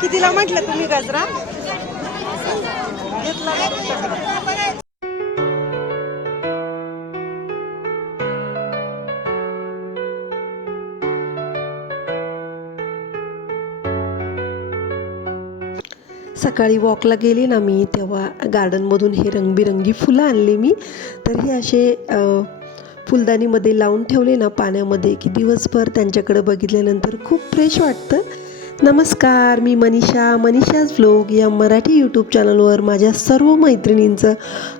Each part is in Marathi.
कितीला म्हटलं तुम्ही गजरा? घेतला. सकाळी वॉकला गेले ना मी तेव्हा गार्डनमधून हे रंगबिरंगी फुलं आणले मी. तर हे असे फुलदाणीमध्ये लावून ठेवले ना पाण्यामध्ये की दिवसभर त्यांच्याकडे बघितल्यानंतर खूप फ्रेश वाटतं. नमस्कार मी मनीषा. मनीषाज ब्लॉग या मराठी यूट्यूब चॅनलवर माझ्या सर्व मैत्रिणींचं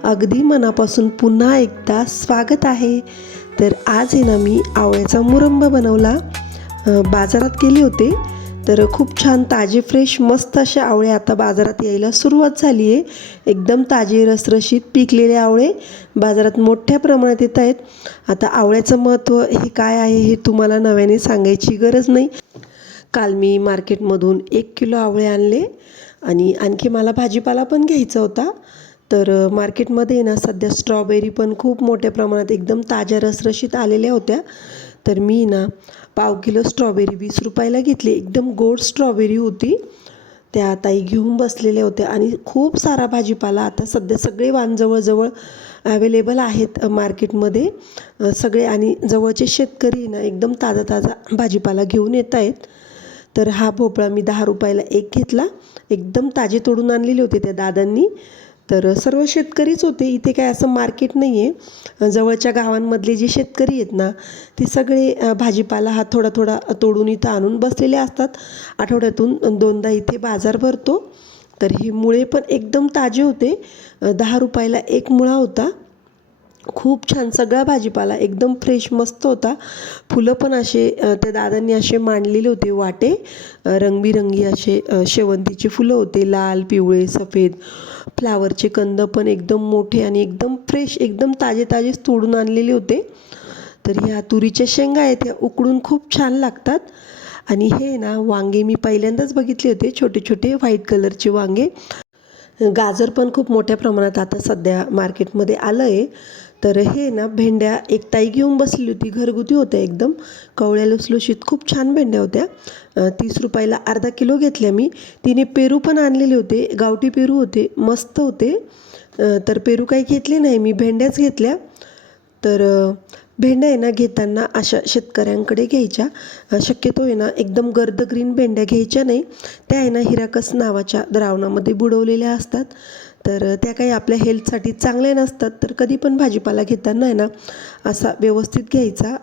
अगदी मनापासून पुन्हा एकदा स्वागत आहे. तर आज आहे ना मी आवळ्याचा मुरंब बनवला. बाजारात गेले होते. तर खूप छान ताजे फ्रेश मस्त असे आवळे आता बाजारात यायला सुरुवात झाली आहे. एकदम ताजे रसरशीत पिकलेले आवळे बाजारात मोठ्या प्रमाणात येत आहेत. आता आवळ्याचं महत्त्व हे काय आहे हे तुम्हाला नव्याने सांगायची गरज नाही. काल मी मार्केटमधून एक किलो आवळे आणले आणि आणखी मला भाजीपाला पण घ्यायचा होता. तर मार्केटमध्ये ना सध्या स्ट्रॉबेरी पण खूप मोठ्या प्रमाणात एकदम ताज्या रसरशीत आलेल्या होत्या. तर मी ना पाव किलो स्ट्रॉबेरी वीस रुपयाला घेतली. एकदम गोड स्ट्रॉबेरी होती. त्या ताई घेऊन बसलेल्या होत्या आणि खूप सारा भाजीपाला आता सध्या सगळे वाण जवळजवळ अवेलेबल आहेत मार्केटमध्ये सगळे आणि जवळचे शेतकरी ना एकदम ताजा ताजा भाजीपाला घेऊन येत आहेत. तर हा भोपळा मी दहा रुपयाला एक घेतला. एकदम ताजे तोडून आणलेले होते त्या दादांनी. तर सर्व शेतकरीच होते. इथे काय असं मार्केट नाही आहे जवळच्या गावांमधले जे शेतकरी आहेत ना ते सगळे भाजीपाला हा थोडा थोडा तोडून इथं आणून बसलेले असतात. आठवड्यातून दोनदा इथे बाजार भरतो. तर ही मुळे पण एकदम ताजे होते. दहा रुपयाला एक मुळा होता. खूप छान सगळा भाजीपाला एकदम फ्रेश मस्त होता. फुलं पण असे त्या दादांनी असे मांडलेले होते वाटे. रंगबिरंगी असे शेवंतीचे फुलं होते. लाल पिवळे सफेद. फ्लावरचे कंद पण एकदम मोठे आणि एकदम फ्रेश एकदम ताजे ताजेच तोडून आणलेले होते. तर ह्या तुरीच्या शेंगा आहेत ह्या उकडून खूप छान लागतात. आणि हे ना वांगे मी पहिल्यांदाच बघितले होते छोटे छोटे व्हाईट कलरचे वांगे. गाजर पण खूप मोठ्या प्रमाणात आता सध्या मार्केटमध्ये आलं आहे तर हे ना भेंड्या एक ताई घेऊन बसली होती घरगुती होत्या एकदम. कवळ्या लुसलुशीत खूप छान भेंड्या होत्या. तीस रुपयाला अर्धा किलो घेतल्या मी. तिने पेरू पण आणलेले होते गावठी पेरू होते मस्त होते. तर पेरू काही घेतले नाही मी भेंड्याच घेतल्या. तर भेंड्या आहे ना घेताना अशा शेतकऱ्यांकडे घ्यायच्या. शक्यतो आहे ना एकदम गर्द ग्रीन भेंड्या घ्यायच्या नाही. त्या आहे ना हिराकस नावाच्या द्रावणामध्ये बुडवलेल्या असतात. तर त्या काही आपल्या हेल्थसाठी चांगल्या नसतात तर कधी पण भाजीपाला घेताना आहे ना असा व्यवस्थित घ्यायचा.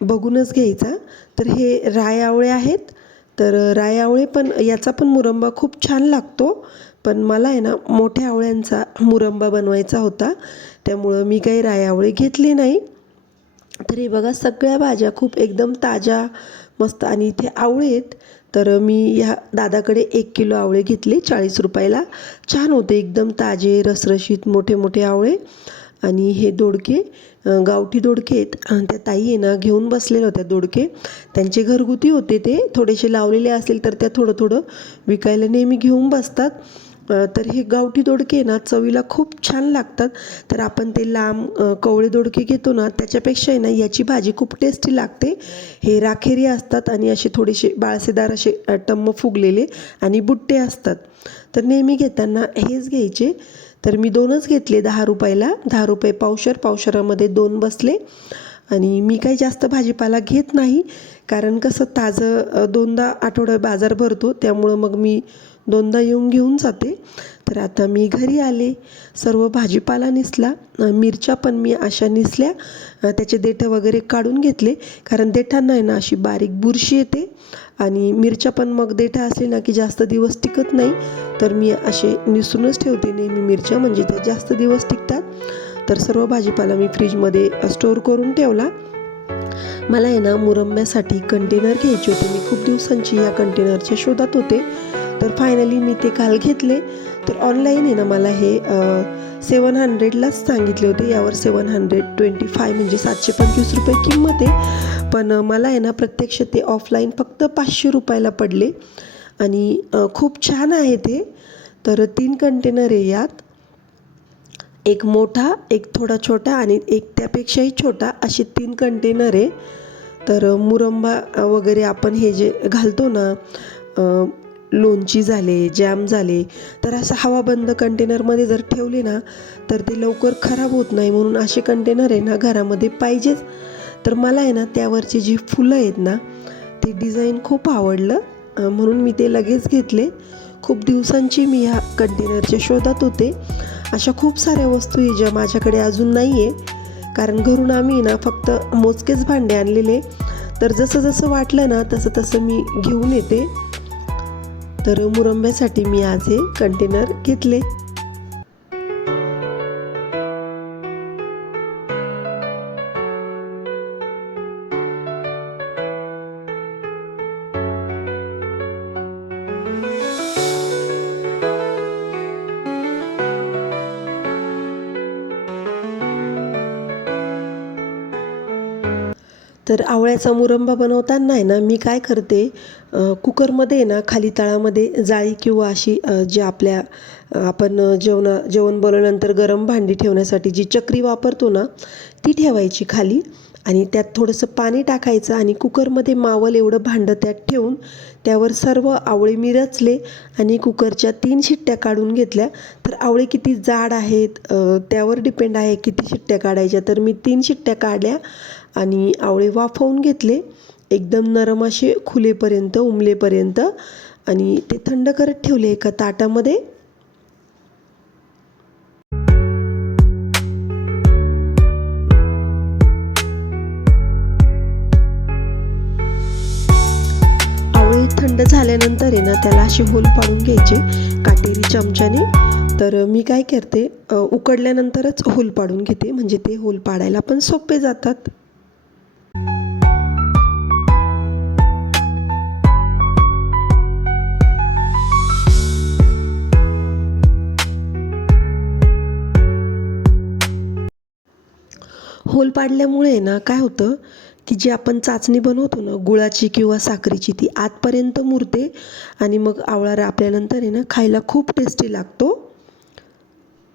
बघूनच घ्यायचा. तर हे राय आवळे आहेत. तर राय आवळे पण याचा पण मुरंबा खूप छान लागतो. पण मला आहे ना मोठ्या आवळ्यांचा मुरंबा बनवायचा होता. त्यामुळं मी काही राय आवळे घेतले नाही. तरी बघा सगळ्या भाज्या खूप एकदम ताज्या मस्त आणि इथे आवळे आहेत. तर मी ह्या दादाकडे एक किलो आवळे घेतले चाळीस रुपयाला. छान होते एकदम ताजे रसरशीत मोठे मोठे आवळे. आणि हे दोडके गावठी दोडके आहेत. त्या ताई आहे ना घेऊन बसलेल्या होत्या दोडके. त्यांचे घरगुती होते ते. थोडेसे लावलेले असतील तर त्या थोडं थोडं विकायला नेहमी घेऊन बसतात. तर हे गावठी दोडके ना चवीला खूप छान लागतात. तर आपण ते लांब कवळे दोडके घेतो ना त्याच्यापेक्षा आहे ना याची भाजी खूप टेस्टी लागते. हे राखेरी असतात आणि असे थोडेसे बाळसेदार असे टम्म फुगलेले आणि बुट्टे असतात. तर नेहमी घेताना हेच घ्यायचे. तर मी दोनच घेतले दहा रुपयाला. दहा रुपये पावशर पावशरामध्ये दोन बसले. आणि मी काही जास्त भाजीपाला घेत नाही कारण कसं ताजं दोनदा आठवडा बाजार भरतो त्यामुळं मग मी दोनदा येऊन घेऊन जाते. तर आता मी घरी आले सर्व भाजीपाला निसला मिरच्या पण मी अशा निसल्या त्याचे देठं वगैरे काढून घेतले कारण देठांना आहे ना अशी बारीक बुरशी येते. आणि मिरच्या पण मग देठा असली ना की जास्त दिवस टिकत नाही तर मी असे निसूनच ठेवते नेहमी मिरच्या म्हणजे त्या जास्त दिवस टिकतात. तर सर्व भाजीपाला मी फ्रीजमध्ये स्टोअर करून ठेवला. मला आहे ना मुरंब्यासाठी कंटेनर घ्यायचे होते. मी खूप दिवसांची या कंटेनरच्या शोधात होते. तर फायनली मी ते काल घेतले. तर ऑनलाईन आहे ना मला हे सेवन हंड्रेडलाच सांगितले होते. यावर सेवन हंड्रेड ट्वेंटी फाय म्हणजे सातशे पंचवीस रुपये किंमत आहे. पण मला आहे ना प्रत्यक्ष ते ऑफलाईन फक्त पाचशे रुपयाला पडले. आणि खूप छान आहे ते. तर तीन कंटेनर आहे यात. एक मोठा एक थोडा छोटा आणि एक त्यापेक्षाही छोटा असे तीन कंटेनर आहे. तर मुरंबा वगैरे आपण हे जे घालतो ना लोणची झाले जॅम झाले तर असं हवाबंद कंटेनरमध्ये जर ठेवले ना तर ते लवकर खराब होत नाही म्हणून असे कंटेनर आहे ना घरामध्ये पाहिजेच. तर मला आहे ना त्यावरची जी फुलं आहेत ना ते डिझाईन खूप आवडलं म्हणून मी ते लगेच घेतले. खूप दिवसांची मी ह्या कंटेनरच्या शोधात होते. अशा खूप साऱ्या वस्तू आहे ज्या माझ्याकडे अजून नाही आहे कारण घरून आम्ही ना फक्त मोजकेच भांडे आणलेले. तर जसं जसं वाटलं ना तसं तसं मी घेऊन येते. तर मुरंब्यासाठी मी आज हे कंटेनर घेतले. तर आवळ्याचा मुरंबा बनवताना आहे ना मी काय करते कुकरमध्ये आहे ना खाली तळामध्ये जाळी किंवा अशी जी आपल्या आपण जेवण जेवण बनवल्यानंतर गरम भांडी ठेवण्यासाठी जी चक्री वापरतो ना ती ठेवायची खाली. आणि त्यात थोडंसं पाणी टाकायचं आणि कुकरमध्ये मावल एवढं भांडं त्यात ठेवून त्यावर सर्व आवळे मी रचले आणि कुकरच्या तीन शिट्ट्या काढून घेतल्या. तर आवळे किती जाड आहेत त्यावर डिपेंड आहे किती शिट्ट्या काढायच्या. तर मी तीन शिट्ट्या काढल्या आणि आवळे वाफवून घेतले. एकदम नरम असे खुलेपर्यंत उमलेपर्यंत आणि ते थंड करत ठेवले एका ताटामध्ये. थंड झाल्यानंतर आहे ना त्याला असे होल पाडून घ्यायचे काटेरी चमच्याने. तर मी काय करते उकडल्यानंतरच होल पाडून घेते. म्हणजे ते होल पाडायला पण सोपे जातात. होल पाडल्यामुळे ना काय होतं की जी आपण चाचणी बनवतो ना गुळाची किंवा साखरेची ती आतपर्यंत मुरते आणि मग आवळा रापल्यानंतर आहे ना खायला खूप टेस्टी लागतो.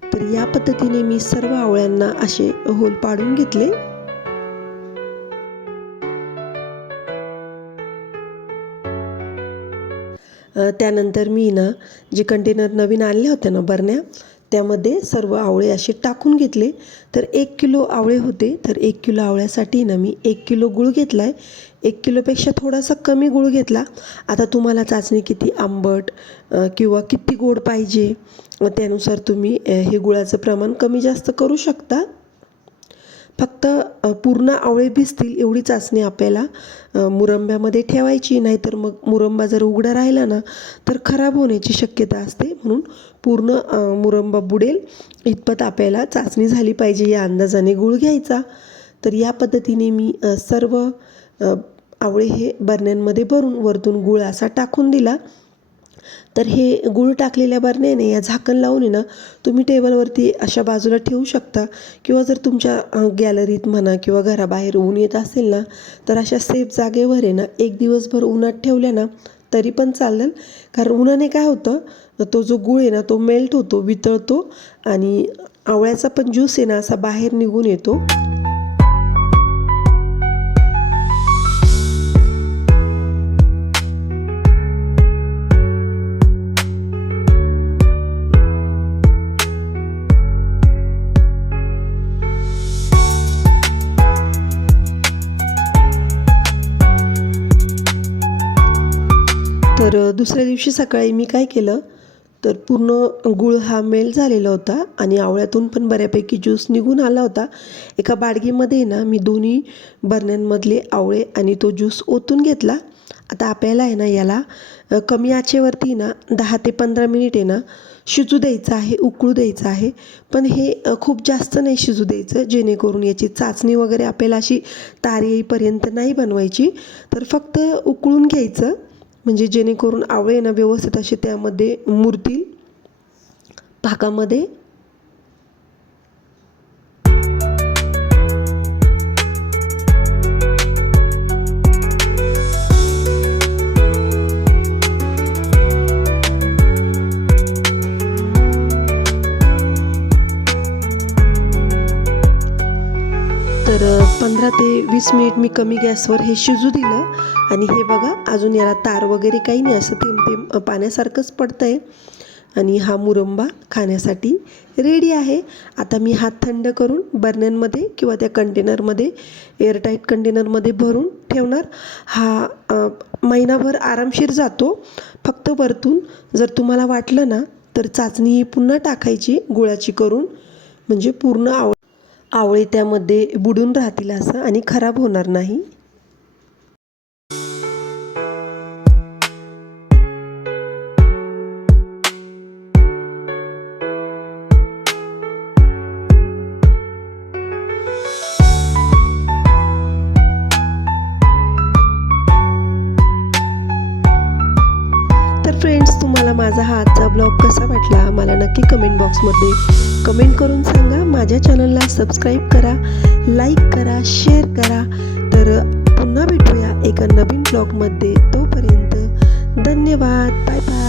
तर या पद्धतीने मी सर्व आवळ्यांना असे होल पाडून घेतले. त्यानंतर मी ना जे कंटेनर नवीन आणले होते ना बरण्या त्यामध्ये सर्व आवळे असे टाकून घेतले. तर एक किलो आवळे होते. तर एक किलो आवळ्यासाठी ना मी एक किलो गुळ घेतला आहे एक किलोपेक्षा थोडासा कमी गुळ घेतला. आता तुम्हाला चाचणी किती आंबट किंवा किती गोड पाहिजे त्यानुसार तुम्ही हे गुळाचं प्रमाण कमी जास्त करू शकता. फक्त पूर्ण आवळे भिजतील एवढी चाचणी आपल्याला मुरंब्यामध्ये ठेवायची. नाहीतर मग मुरंबा जर उघडा राहिला ना तर खराब होण्याची शक्यता असते. म्हणून पूर्ण मुरंबा बुडेल. इतपत आपल्याला चाचणी झाली पाहिजे या अंदाजाने गूळ घ्यायचा. तर या पद्धतीने मी सर्व आवळे हे बरण्यांमध्ये भरून वरतून गुळ असा टाकून दिला. तर हे गूळ टाकलेल्या बरण्याने या झाकण लावून आहे ना तुम्ही टेबलवरती अशा बाजूला ठेवू शकता. किंवा जर तुमच्या गॅलरीत म्हणा किंवा घराबाहेर ऊन येत असेल ना तर अशा सेफ जागेवर आहे ना एक दिवसभर उन्हात ठेवल्या ना तरी पण चालेल. कारण उन्हाने काय होतं तो जो गूळ आहे ना तो मेल्ट होतो वितळतो आणि आवळ्याचा पण ज्यूस आहे ना असा बाहेर निघून येतो. तर दुसऱ्या दिवशी सकाळी मी काय केलं तर पूर्ण गुळ हा मेल झालेला होता आणि आवळ्यातून पण बऱ्यापैकी ज्यूस निघून आला होता. एका बाडगीमध्ये ना मी दोन्ही बरण्यांमधले आवळे आणि तो ज्यूस ओतून घेतला. आता आपल्याला आहे ना याला कमी आचेवरती ना दहा ते पंधरा मिनिट आहे ना शिजू द्यायचं आहे उकळू द्यायचं आहे. पण हे खूप जास्त नाही शिजू द्यायचं जेणेकरून याची चाचणी वगैरे आपल्याला अशी तार येईपर्यंत नाही बनवायची. तर फक्त उकळून घ्यायचं. म्हणजे जेणेकरून आवळे ना व्यवस्थित असे त्यामध्ये मुरतील. पाकामध्ये तर पंधरा पंधरा ते वीस मिनिट मी कमी गॅसवर हे शिजू दिलं. आणि हे बघा अजून याला तार वगैरे काही नाही असं थेंब थेंब पाण्यासारखंच पडतं आहे आणि हा मुरंबा खाण्यासाठी रेडी आहे. आता मी हात थंड करून बरण्यांमध्ये किंवा त्या कंटेनरमध्ये एअरटाईट कंटेनरमध्ये भरून ठेवणार. हा महिनाभर आरामशीर जातो. फक्त वरतून जर तुम्हाला वाटलं ना तर चाचणी ही पुन्हा टाकायची गुळाची करून. म्हणजे पूर्ण आव आवळे त्यामध्ये बुडून राहतील असं आणि खराब होणार नाही. तुम्हाला माझा हा आजचा ब्लॉग कसा वाटला मला नक्की कमेंट बॉक्समध्ये कमेंट करून सांगा. माझ्या चॅनलला सबस्क्राईब करा लाईक करा शेअर करा. तर पुन्हा भेटूया एका नवीन ब्लॉगमध्ये तोपर्यंत धन्यवाद. Bye bye